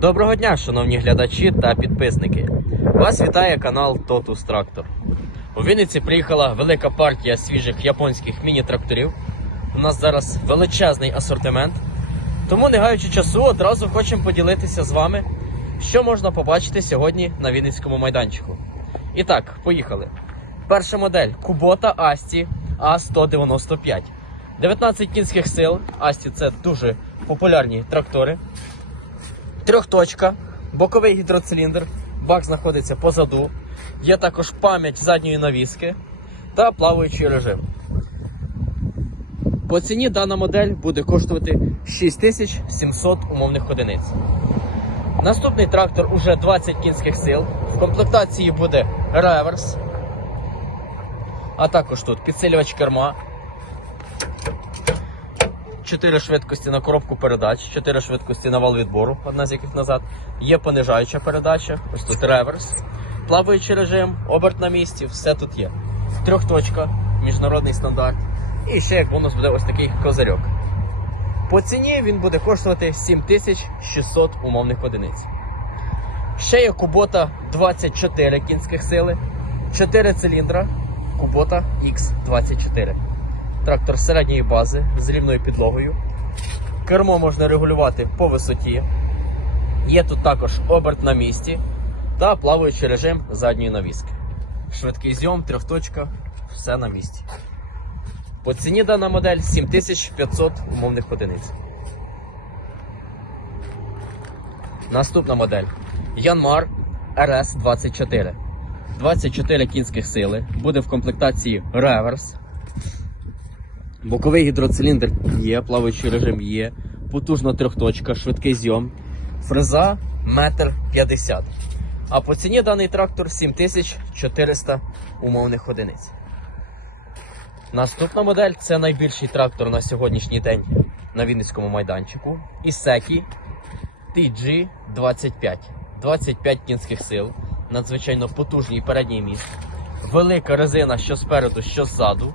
Доброго дня, шановні глядачі та підписники. Вас вітає канал Totus Tractor. У Вінниці приїхала велика партія свіжих японських міні-тракторів. У нас зараз величезний асортимент. Тому, не гаючи часу, одразу хочемо поділитися з вами, що можна побачити сьогодні на Вінницькому майданчику. І так, поїхали. Перша модель Kubota Asti A195. 19 кінських сил. Asti це дуже популярні трактори. Трьохточка, боковий гідроциліндр, бак знаходиться позаду. Є також пам'ять задньої навіски та плаваючий режим. По ціні дана модель буде коштувати 6700 умовних одиниць. Наступний трактор уже 20 кінських сил. В комплектації буде реверс, а також тут підсилювач керма, 4 швидкості на коробку передач, 4 швидкості на вал відбору, одна з яких назад. Є понижаюча передача, ось тут реверс, плаваючий режим, оберт на місці, все тут є. Трьохточка, міжнародний стандарт. І ще як бонус буде ось такий козирьок. По ціні він буде коштувати 7600 умовних одиниць. Ще є Кубота 24 кінських сили, 4 циліндра, Кубота X24. Трактор середньої бази з рівною підлогою. Кермо можна регулювати по висоті. Є тут також оберт на місці та плаваючий режим задньої навіски. Швидкий зйом, трьохточка, все на місці. По ціні дана модель 7500 умовних одиниць. Наступна модель Yanmar RS24. 24 кінських сили. Буде в комплектації реверс. Боковий гідроциліндр є, плаваючий режим є, потужна трьохточка, швидкий зйом, фреза метр п'ятдесят. А по ціні даний трактор 7400 умовних одиниць. Наступна модель це найбільший трактор на сьогоднішній день на Вінницькому майданчику. Ісекі TG25. 25 кінських сил, надзвичайно потужний передній міст, велика резина що спереду, що ззаду.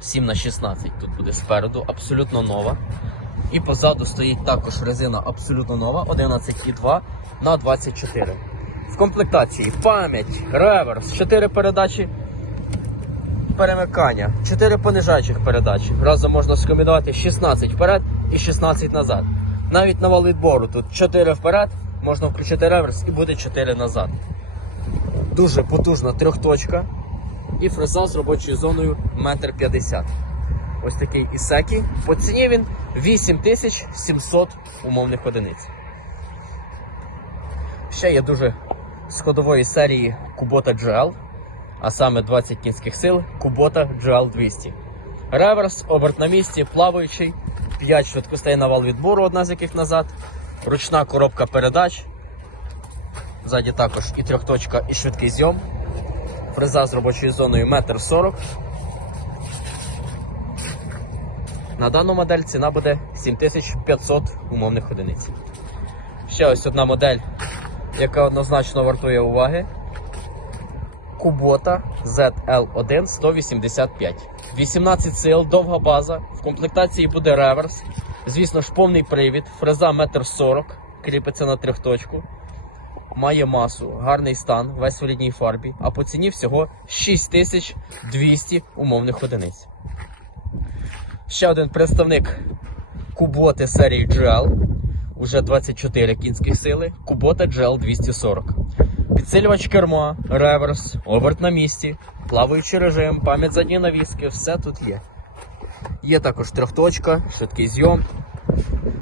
7 на 16 тут буде спереду, абсолютно нова. І позаду стоїть також резина абсолютно нова, 11,2 на 24. В комплектації пам'ять, реверс, 4 передачі перемикання, 4 понижаючих передачі. Разом можна скомбінувати 16 вперед і 16 назад. Навіть на вал відбору тут 4 вперед, можна включити реверс і буде 4 назад. Дуже потужна трьохточка і фреза з робочою зоною 1,50 м. Ось такий Ісекі. По ціні він 8700 умовних одиниць. Ще є дуже з ходової серії Kubota GL, а саме 20 кінських сил Kubota GL 200. Реверс, оберт на місці, плаваючий, 5 швидкостей на вал відбору, одна з яких назад, ручна коробка передач. Ззаді також і трьохточка, і швидкий зйом. Фреза з робочою зоною 1,40 м. На дану модель ціна буде 7500 умовних одиниць. Ще ось одна модель, яка однозначно вартує уваги. Kubota ZL1 185. 18 сил, довга база. В комплектації буде реверс. Звісно ж, повний привід, фреза 1,40 м, кріпиться на трьохточку. Має масу, гарний стан, весь в рідній фарбі, а по ціні всього 6200 умовних одиниць. Ще один представник Куботи серії GL, уже 24 кінських сили, Кубота GL 240. Підсилювач керма, реверс, оберт на місці, плаваючий режим, пам'ять задньої навіски, все тут є. Є також трьохточка, швидкий зйом.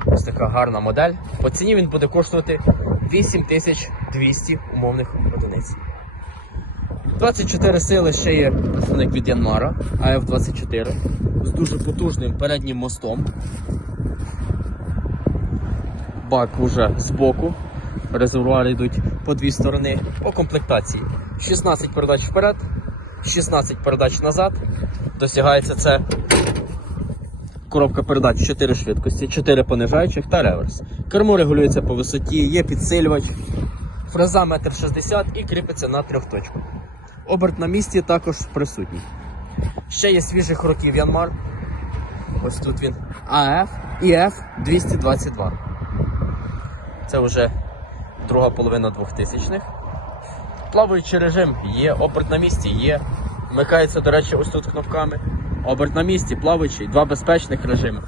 Ось така гарна модель. По ціні він буде коштувати 8200 умовних одиниць. 24 сили ще є представник від Янмара, АФ-24 з дуже потужним переднім мостом. Бак уже збоку. Резервуари йдуть по дві сторони по комплектації. 16 передач вперед, 16 передач назад. Досягається це коробка передач 4 швидкості, 4 понижаючих та реверс. Кермо регулюється по висоті, є підсилювач, фреза 1,60 м і кріпиться на трьохточку. Оберт на місці також присутній. Ще є свіжих років Янмар. Ось тут він АФ і F 222. Це вже друга половина 2000-х. Плаваючий режим є, оберт на місці є. Вмикається, до речі, ось тут кнопками. Оберт на місці, плаваючий, два безпечних режими.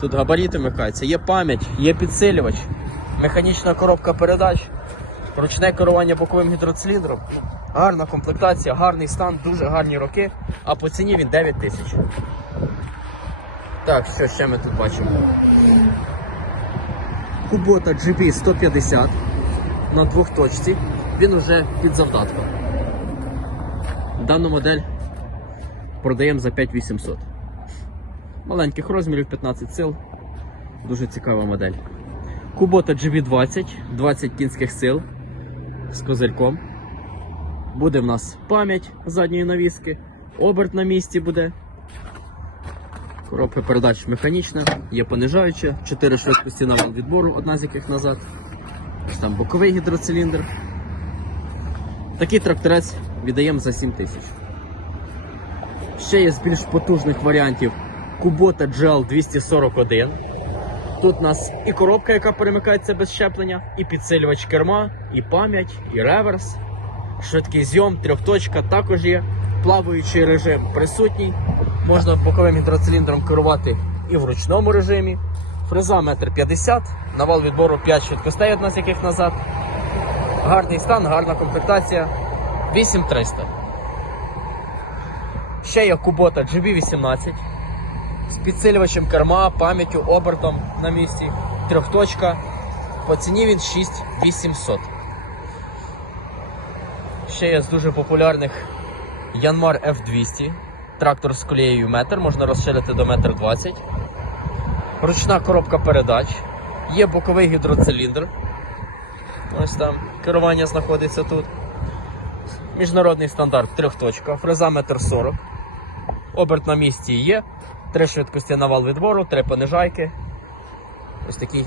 Тут габаріти вмикаються, є пам'ять, є підсилювач, механічна коробка передач, ручне керування боковим гідроциліндром. Гарна комплектація, гарний стан, дуже гарні роки, а по ціні він 9 тисяч. Так, що ще ми тут бачимо? Кубота GB 150 на двохточці. Він уже під завдатком. Дану модель продаємо за 5800. Маленьких розмірів 15 сил. Дуже цікава модель. Кубота GB20, 20 кінських сил з козирьком. Буде в нас пам'ять задньої навіски, оберт на місці буде. Коробка передач механічна, є понижаюча, 4 швидкості на вал відбору, одна з яких назад. Там боковий гідроциліндр. Такий тракторець віддаємо за 7 тисяч. Ще є з більш потужних варіантів Kubota GL 241. Тут у нас і коробка, яка перемикається без щеплення, і підсилювач керма, і пам'ять, і реверс. Швидкий зйом, трьохточка також є. Плаваючий режим присутній. Можна боковим гідроциліндром керувати і в ручному режимі. Фреза 1,50 м, навал відбору 5 швидкостей, одна з яких назад. Гарний стан, гарна комплектація. 8300. Ще є Kubota GB18 з підсилювачем керма, пам'яттю, обертом на місці. Трьохточка. По ціні він 6800. Ще є з дуже популярних Yanmar F200. Трактор з колією метр, можна розширити до метр 20. Ручна коробка передач. Є боковий гідроциліндр. Ось там керування знаходиться тут. Міжнародний стандарт трьохточка, фреза метр 40. Оберт на місці є. Три швидкості на вал відбору, три понижайки. Ось такий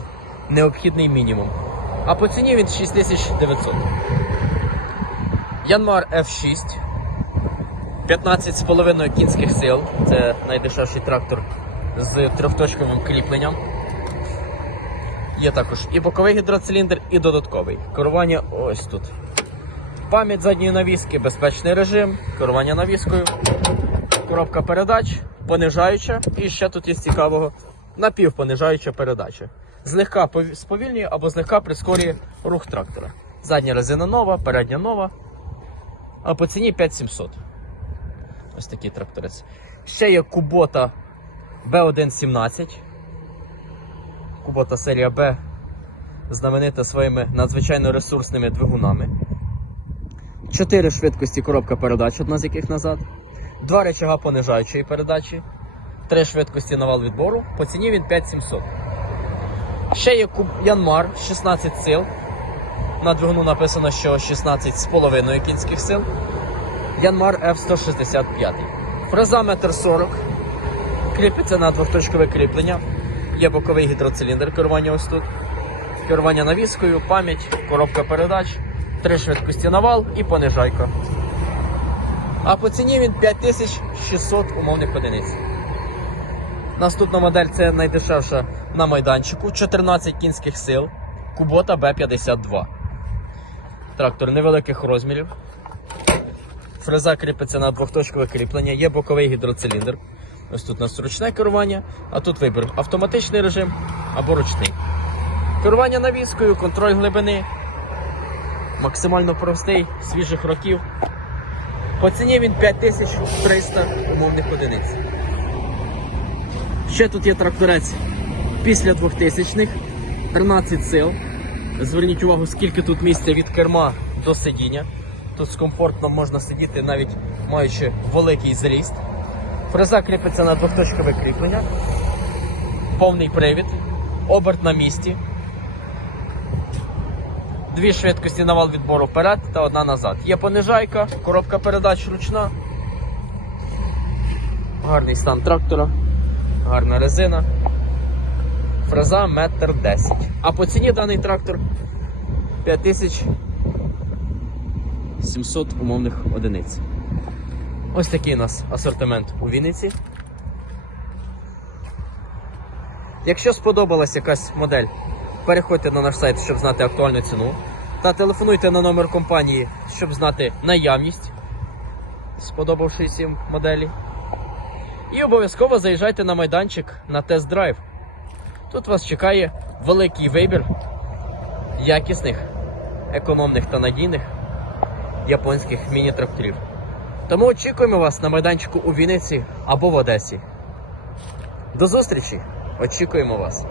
необхідний мінімум. А по ціні він 6900. Янмар F6. 15,5 кінських сил. Це найдешевший трактор з трьохточковим кріпленням. Є також і боковий гідроциліндр, і додатковий. Керування ось тут. Пам'ять задньої навіски, безпечний режим, керування навіскою, коробка передач, понижаюча, і ще тут є цікавого напівпонижаюча передача. Злегка сповільнює або злегка прискорює рух трактора. Задня резина нова, передня нова. А по ціні 5700. Ось такий тракторець. Ще є Кубота B117. Кубота серія B знаменита своїми надзвичайно ресурсними двигунами. Чотири швидкості коробка передач, одна з яких назад. Два речага понижаючої передачі. Три швидкості навал відбору. По ціні він 5700. Ще є куб Янмар 16 сил. На двигуну написано, що 16,5 кінських сил. Янмар F165. Фреза 1,40 м. Кріпиться на двохточкове кріплення. Є боковий гідроциліндр, керування ось тут. Керування навіскою, пам'ять, коробка передач, три швидкості навал і понижайка. А по ціні він 5600 умовних одиниць. Наступна модель це найдешевша на майданчику. 14 кінських сил. Кубота Б52. Трактор невеликих розмірів. Фреза кріпиться на двохточкове кріплення, є боковий гідроциліндр. Ось тут у нас ручне керування, а тут вибір автоматичний режим або ручний. Керування навіскою, контроль глибини. Максимально простий, свіжих років. По ціні він 5300 умовних одиниць. Ще тут є тракторець після 2000-х, 13 сил. Зверніть увагу, скільки тут місця від керма до сидіння. Тут комфортно можна сидіти, навіть маючи великий зріст. Фреза кріпиться на двохточкове кріплення. Повний привід, оберт на місці. Дві швидкості на вал відбору вперед та одна назад. Є понижайка, коробка передач ручна. Гарний стан трактора, гарна резина. Фреза метр 10. А по ціні даний трактор 5700 умовних одиниць. Ось такий у нас асортимент у Вінниці. Якщо сподобалась якась модель, переходьте на наш сайт, щоб знати актуальну ціну. Та телефонуйте на номер компанії, щоб знати наявність сподобавшись моделі. І обов'язково заїжджайте на майданчик на тест-драйв. Тут вас чекає великий вибір якісних, економних та надійних японських міні-тракторів. Тому очікуємо вас на майданчику у Вінниці або в Одесі. До зустрічі! Очікуємо вас!